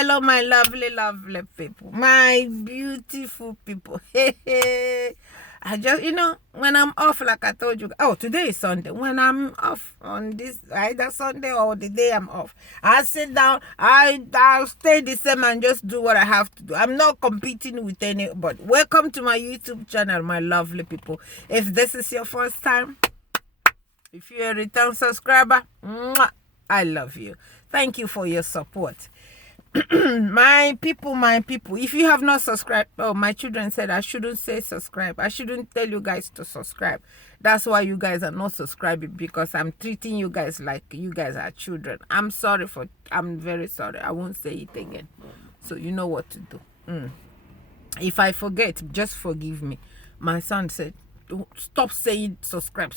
hello, my lovely, lovely people. My beautiful people. I just, when I'm off, like I told you, today is Sunday. When I'm off on this, either Sunday or the day I'm off, I sit down, I'll stay the same and just do what I have to do. I'm not competing with anybody. Welcome to my YouTube channel, my lovely people. If this is your first time, if you're a return subscriber, I love you. Thank you for your support. my people, if you have not subscribed, my children said I shouldn't say subscribe. I shouldn't tell you guys to subscribe. That's why you guys are not subscribing, because I'm treating you guys like you guys are children. I'm very sorry. I won't say it again. So you know what to do. If I forget, just forgive me. My son said, stop saying subscribe.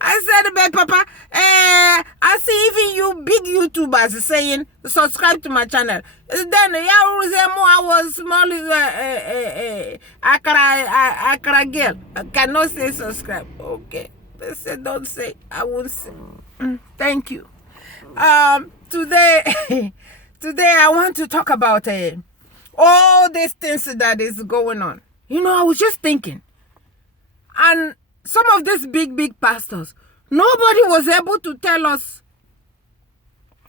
I said, but Papa, I see even you big YouTubers saying subscribe to my channel. Then I was small, Akara girl. I cannot say subscribe. Okay, they said don't say. I won't say. Thank you. Today I want to talk about all these things that is going on. I was just thinking, and some of these big pastors, nobody was able to tell us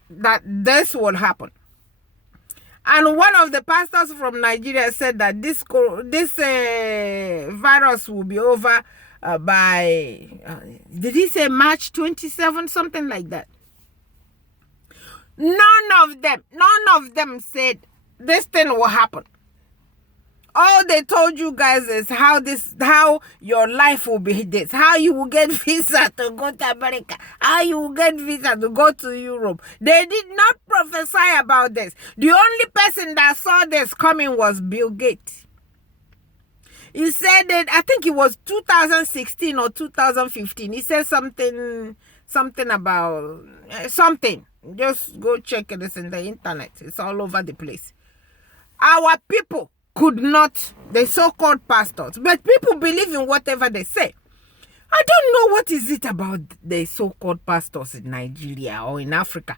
that this will happen. And one of the pastors from Nigeria said that this virus will be over by, did he say March 27, something like that? None of them said this thing will happen. All they told you guys is how your life will be this, how you will get visa to go to America, how you will get visa to go to Europe. They did not prophesy about this. The only person that saw this coming was Bill Gates. He said that, I think it was 2016 or 2015. He said something about something. Just go check this in the internet. It's all over the place. Our people could not, the so-called pastors, but people believe in whatever they say. I don't know what is it about the so-called pastors in Nigeria or in Africa.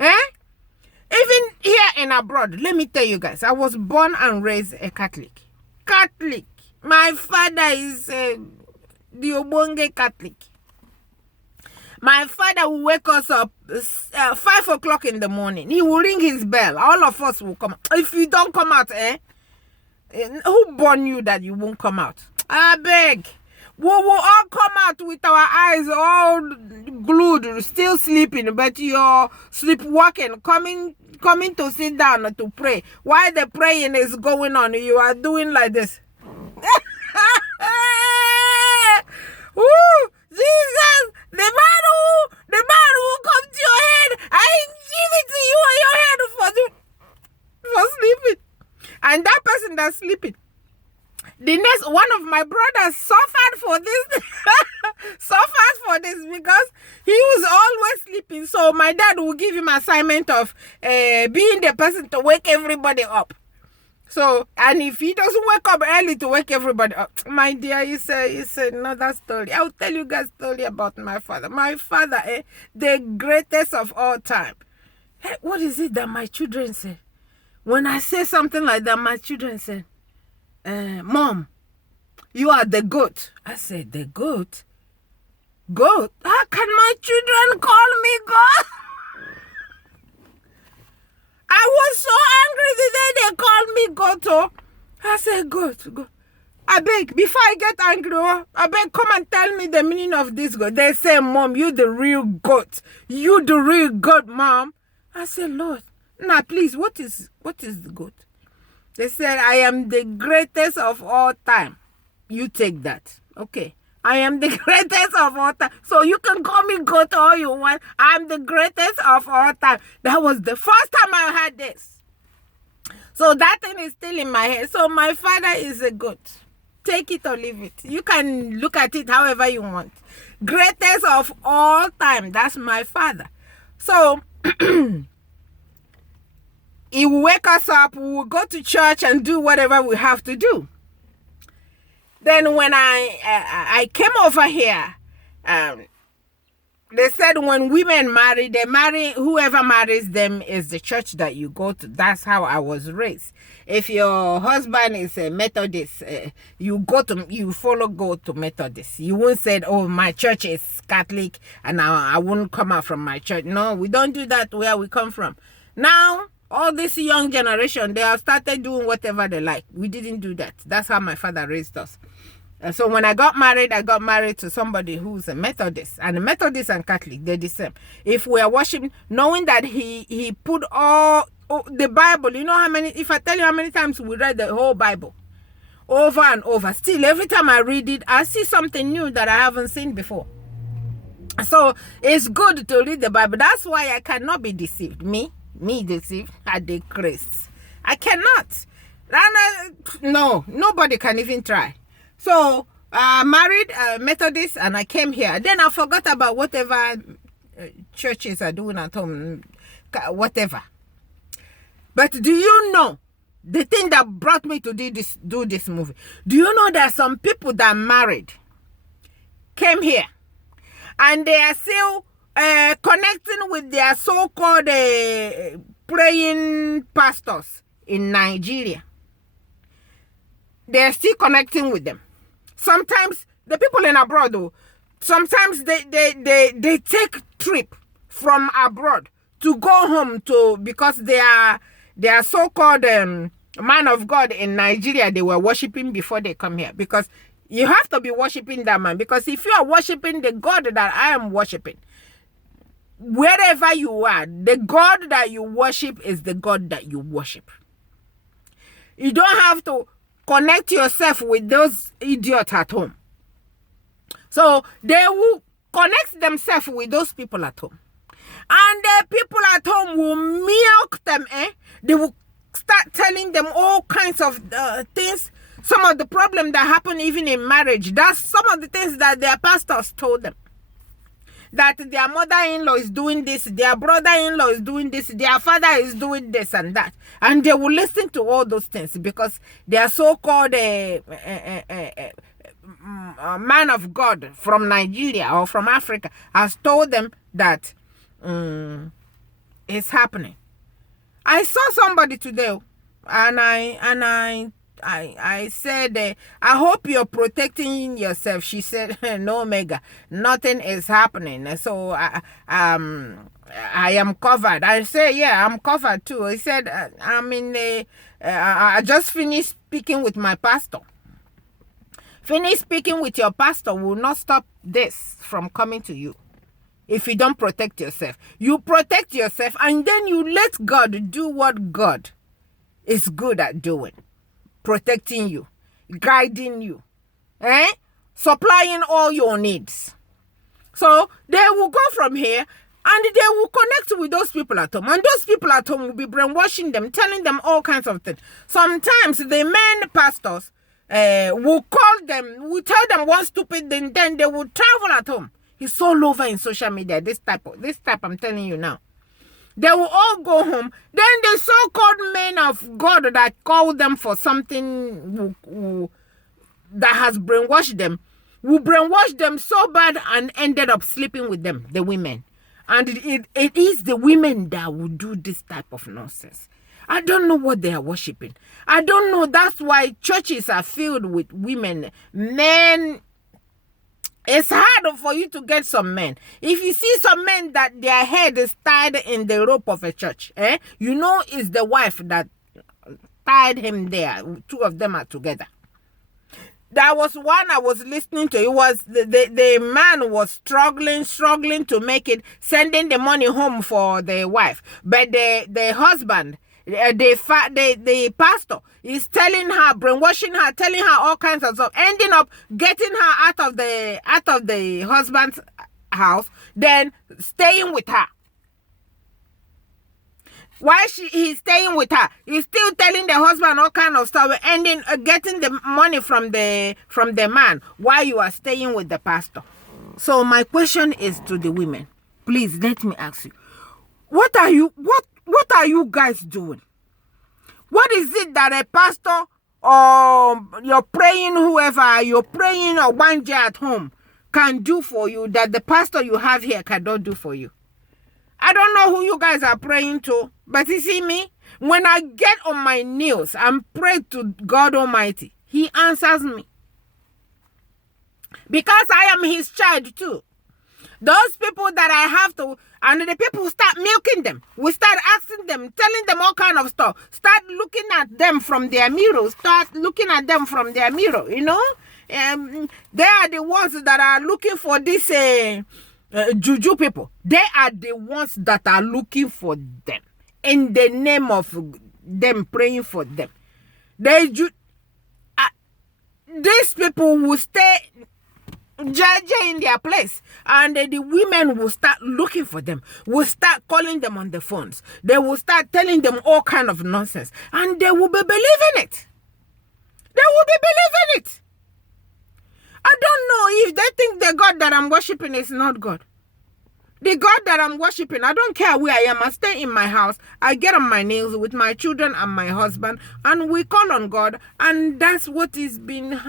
Even here and abroad, let me tell you guys, I was born and raised a Catholic. My father is the Obonge Catholic. My father will wake us up 5 o'clock in the morning. He will ring his bell. All of us will come. If you don't come out, who born you that you won't come out? I beg. We will all come out with our eyes all glued, still sleeping, but you're sleepwalking, coming to sit down to pray. While the praying is going on, you are doing like this. Woo! Jesus! The man who come to your head, I give it to you on your head for sleeping. And that person that's sleeping, the next one of my brothers suffered for this because he was always sleeping. So my dad will give him assignment of being the person to wake everybody up. So, and if he doesn't wake up early to wake everybody up, my dear, it's another story. I'll tell you guys a story about my father. My father, the greatest of all time. Hey, what is it that my children say? When I say something like that, my children say, Mom, you are the goat. I said, the goat? Goat? How can my children call me goat? I was so angry the day they called me goat. I said, goat. I beg, before I get angry, I beg, come and tell me the meaning of this goat. They say, Mom, you the real goat. You the real goat, Mom. I said, Lord, now please, what is the goat? They said, I am the greatest of all time. You take that. Okay. I am the greatest of all time. So you can call me goat all you want. I'm the greatest of all time. That was the first time I heard this. So that thing is still in my head. So my father is a goat. Take it or leave it. You can look at it however you want. Greatest of all time. That's my father. So he will wake us up. We will go to church and do whatever we have to do. Then when I came over here, They said when women marry, they marry, whoever marries them is the church that you go to. That's how I was raised. If your husband is a Methodist, you go to Methodist. You won't say, oh, my church is Catholic and I won't come out from my church. No, we don't do that where we come from. Now, all this young generation, they have started doing whatever they like. We didn't do that. That's how my father raised us. So when I got married to somebody who's a Methodist. And a Methodist and Catholic, they're the same. If we are worshiping, knowing that he put all the Bible, you know how many, if I tell you how many times we read the whole Bible, over and over, still every time I read it, I see something new that I haven't seen before. So it's good to read the Bible. That's why I cannot be deceived. Me deceived at the grace. I cannot. No, nobody can even try. So I married a Methodist and I came here. Then I forgot about whatever churches are doing at home, whatever. But do you know the thing that brought me to do this movie? Do you know that some people that married came here and they are still connecting with their so-called praying pastors in Nigeria? They are still connecting with them. Sometimes the people in abroad, though, sometimes they take trip from abroad to go home because they are so-called man of God in Nigeria. They were worshiping before they come here, because you have to be worshiping that man. Because if you are worshiping the God that I am worshiping, wherever you are, the God that you worship is the God that you worship. You don't have to connect yourself with those idiots at home. So they will connect themselves with those people at home. And the people at home will milk them. They will start telling them all kinds of things. Some of the problems that happen even in marriage. That's some of the things that their pastors told them. That their mother-in-law is doing this, their brother-in-law is doing this, their father is doing this and that. And they will listen to all those things because their so-called man of God from Nigeria or from Africa has told them that it's happening. I saw somebody today and I said, I hope you're protecting yourself. She said, no, Mega, nothing is happening. So I am covered. I said, yeah, I'm covered too. He said, I just finished speaking with my pastor. Finish speaking with your pastor will not stop this from coming to you. If you don't protect yourself, you protect yourself and then you let God do what God is good at doing. Protecting you, guiding you, supplying all your needs. So they will go from here and they will connect with those people at home. And those people at home will be brainwashing them, telling them all kinds of things. Sometimes the men pastors will call them, will tell them one stupid thing, then they will travel at home. It's all over in social media, this type I'm telling you now. They will all go home. Then the so-called men of God that call them for something that has brainwashed them, will brainwash them so bad and ended up sleeping with them, the women. And it is the women that will do this type of nonsense. I don't know what they are worshiping. I don't know. That's why churches are filled with women. Men, it's hard for you to get some men. If you see some men that their head is tied in the rope of a church, you know it's the wife that tied him there. Two of them are together. There was one I was listening to. It was the man was struggling to make it, sending the money home for the wife. But the husband, the pastor is telling her, brainwashing her, telling her all kinds of stuff, ending up getting her out of the husband's house, then staying with her. While he's staying with her, he's still telling the husband all kind of stuff, ending getting the money from the man while you are staying with the pastor. So my question is to the women. Please let me ask you, what are you guys doing? What is it that a pastor or you're praying, whoever you're praying or one day at home, can do for you that the pastor you have here cannot do for you. I don't know who you guys are praying to, but you see me, when I get on my knees and pray to God Almighty, He answers me. Because I am His child too. Those people that I have to, and the people start milking them. We start asking them, telling them all kind of stuff. Start looking at them from their mirror. Start looking at them from their mirror, you know. They are the ones that are looking for this juju people. They are the ones that are looking for them in the name of them praying for them. These people will stay in their place, and the women will start looking for them, will start calling them on the phones. They will start telling them all kind of nonsense, and they will be believing it. They will be believing it. I don't know if they think the God that I'm worshiping is not God. The God that I'm worshiping, I don't care where I am. I stay in my house. I get on my knees with my children and my husband, and we call on God, and that's what is been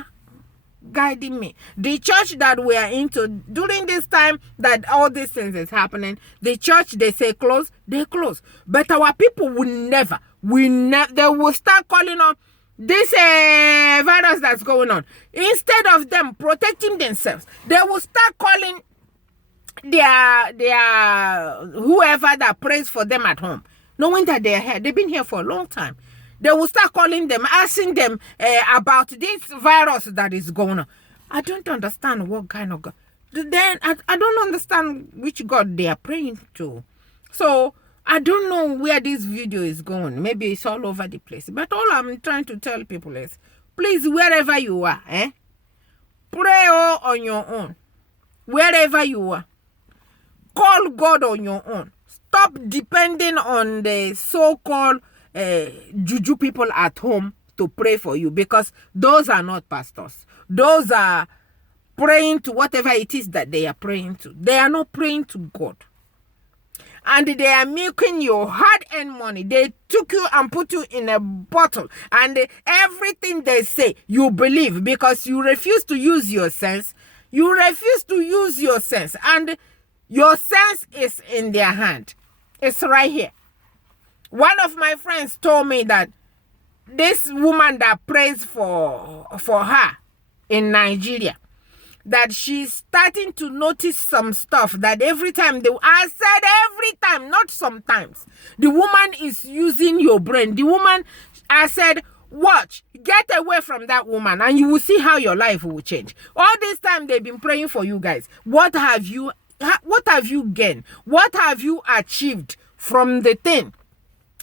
guiding me. The church that we are into during this time that all these things is happening, the church, they say close, they close. But our people will never, they will start calling on this virus that's going on. Instead of them protecting themselves, they will start calling their whoever that prays for them at home, knowing that they're here. They've been here for a long time. They will start calling them, asking them about this virus that is going on. I don't understand what kind of God. Then I don't understand which God they are praying to. So I don't know where this video is going. Maybe it's all over the place. But all I'm trying to tell people is, please, wherever you are, pray all on your own. Wherever you are, call God on your own. Stop depending on the so-called juju people at home to pray for you, because those are not pastors. Those are praying to whatever it is that they are praying to. They are not praying to God. And they are milking your hard-earned money. They took you and put you in a bottle, and everything they say you believe because you refuse to use your sense. You refuse to use your sense, and your sense is in their hand. It's right here. One of my friends told me that this woman that prays for her in Nigeria, that she's starting to notice some stuff that every time, I said every time, not sometimes, the woman is using your brain. The woman, I said, watch, get away from that woman and you will see how your life will change. All this time they've been praying for you guys. What have you gained? What have you achieved from the thing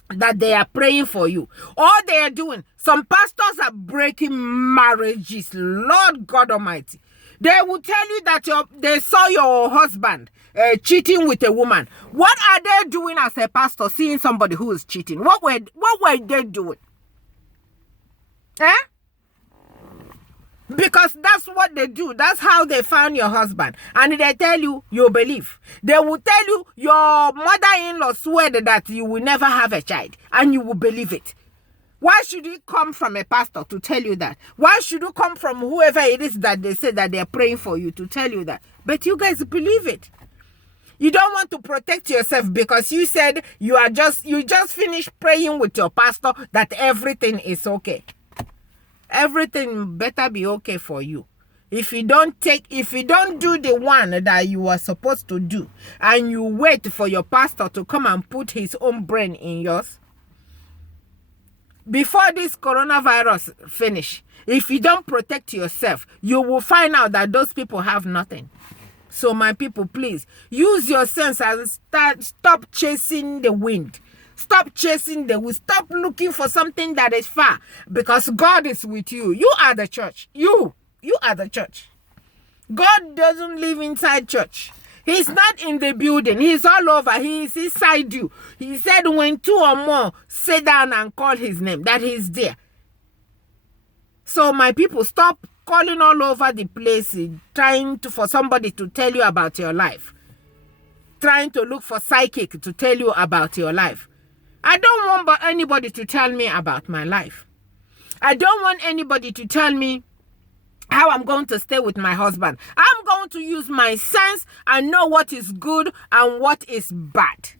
that they are praying for you? All they are doing, some pastors are breaking marriages. Lord God Almighty. They will tell you that they saw your husband cheating with a woman. What are they doing as a pastor, seeing somebody who is cheating? What were they doing? Because that's what they do. That's how they found your husband. And they tell you, you believe. They will tell you your mother-in-law swore that you will never have a child, and you will believe it. Why should it come from a pastor to tell you that? Why should it come from whoever it is that they say that they're praying for you to tell you that? But you guys believe it. You don't want to protect yourself because you said you just finished praying with your pastor that everything is okay. Everything better be okay for you. If you don't do the one that you are supposed to do, and you wait for your pastor to come and put his own brain in yours, before this coronavirus finish, if you don't protect yourself, you will find out that those people have nothing. So my people, please use your sense and stop chasing the wind. Stop chasing the wind. Stop looking for something that is far, because God is with you. You are the church. You are the church. God doesn't live inside church. He's not in the building. He's all over. He's inside you. He said when two or more sit down and call his name, that he's there. So my people, stop calling all over the place, trying for somebody to tell you about your life. Trying to look for psychic to tell you about your life. I don't want anybody to tell me about my life. I don't want anybody to tell me how I'm going to stay with my husband. I'm going to use my sense and know what is good and what is bad.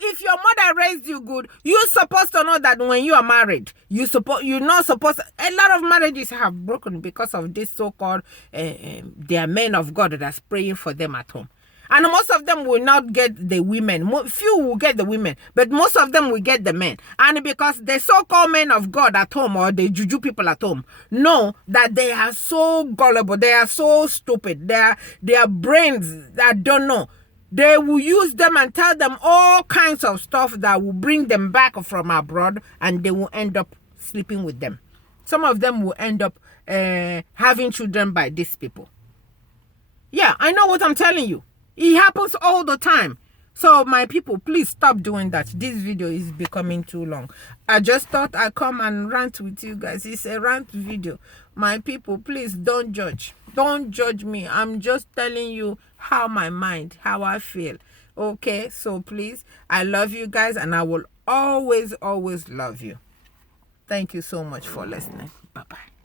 If your mother raised you good, you're supposed to know that when you are married, you're not supposed. A lot of marriages have broken because of this so-called they are men of God that's praying for them at home. And most of them will not get the women. Few will get the women, but most of them will get the men. And because the so-called men of God at home or the juju people at home know that they are so gullible, they are so stupid, their brains that don't know. They will use them and tell them all kinds of stuff that will bring them back from abroad, and they will end up sleeping with them. Some of them will end up having children by these people. Yeah, I know what I'm telling you. It happens all the time. So my people, please stop doing that. This video is becoming too long. I just thought I'd come and rant with you guys. It's a rant video. My people, please don't judge. Don't judge me. I'm just telling you how I feel. Okay, so please, I love you guys, and I will always love you. Thank you so much for listening. Bye-bye.